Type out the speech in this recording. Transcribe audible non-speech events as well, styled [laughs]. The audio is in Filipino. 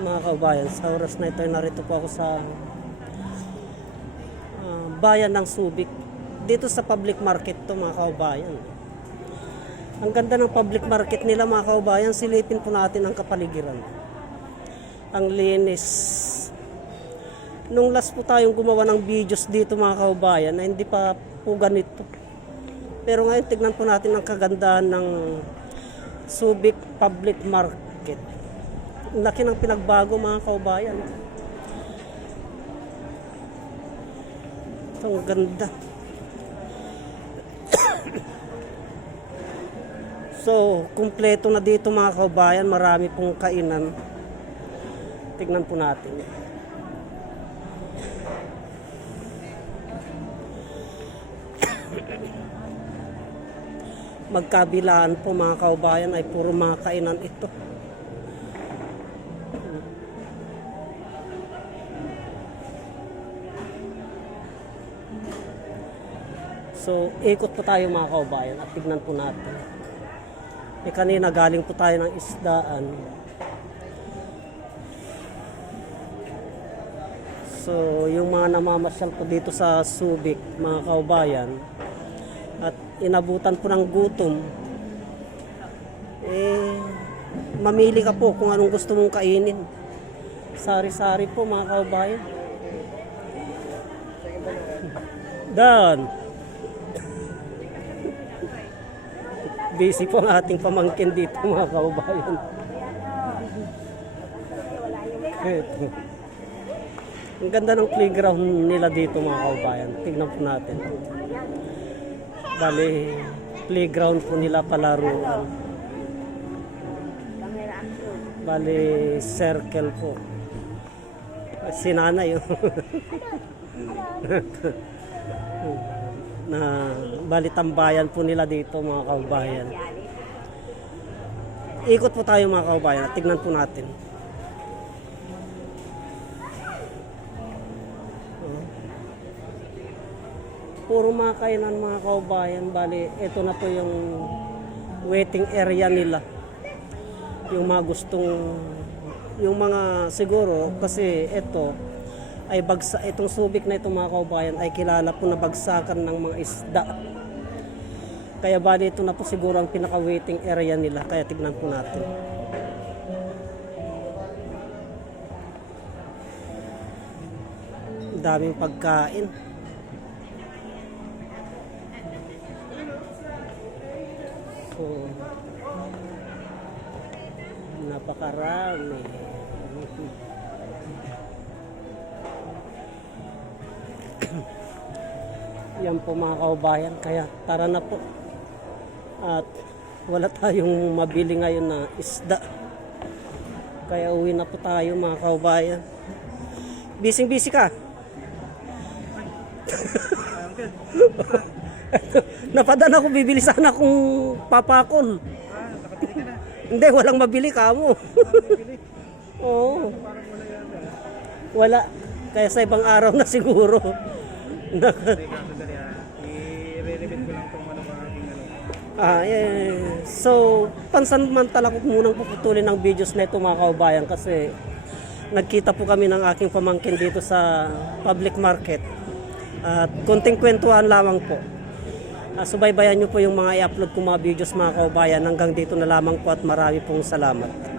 mga kaubayan, sa oras na ito narito po ako sa ah, bayan ng Subic. Dito sa public market to mga kaubayan. Ang ganda ng public market nila mga kaubayan, silipin po natin ang kapaligiran. Ang linis. Nung last po tayong gumawa ng videos dito mga kaubayan, na hindi pa po ganito. Pero ngayon tignan po natin ang kagandahan ng Subic Public Market. Laki ng pinagbago mga kaubayan. Ito, ang ganda. [coughs] so, kumpleto na dito mga kaubayan. Marami pong kainan. Tignan po natin. [coughs] Magkabilaan po mga kaubayan ay puro mga kainan ito. So, ikot po tayo mga kaubayan at tignan po natin. Eh kanina galing po tayo ng isdaan. So, yung mga namamasyal po dito sa Subic, mga kaubayan, at inabutan po ng gutom, eh, mamili ka po kung anong gusto mong kainin. Sari-sari po mga kaubayan. Dan. Busy po ang ating pamangkin dito mga kaubayan. Ito. Ang ganda ng playground nila dito mga kaubayan. Tignan po natin. Bali, playground po nila palaruan. Bali, circle po. Si nanay yun. [laughs] na bali tambayan po nila dito mga kaubayan. Ikot po tayo mga kaubayan at tignan po natin. Puro mga kainan mga kaubayan. Bali, ito na po yung waiting area nila. Yung mga gustong yung mga siguro kasi ito ay bagsa itong subik na itong mga kaubayan ay kilala po na bagsakan ng mga isda. Kaya bali ito na po siguro ang pinaka waiting area nila. Kaya tignan po natin. Daming pagkain. So, napakarami. [coughs] Yan po mga kaubayan. Kaya tara na po. At wala tayong mabili ngayon na isda. Kaya uwi na po tayo mga kaubayan. Bising busy ka. [laughs] Napadaan ako, bibili sana akong papakol. Hindi, walang mabili ka mo. [laughs] Oo. Wala. Kaya sa ibang araw na siguro. [laughs] I-re-limit ko lang itong ano aking ano. Ah, eh, so, pansamantala ko munang puputulin ng videos na ito mga kaubayan kasi nagkita po kami ng aking pamangkin dito sa public market. At konting kwentuhan lamang po. Ah, subaybayan nyo po yung mga i-upload ko mga videos mga kaubayan. Hanggang dito na lamang po at marami pong salamat.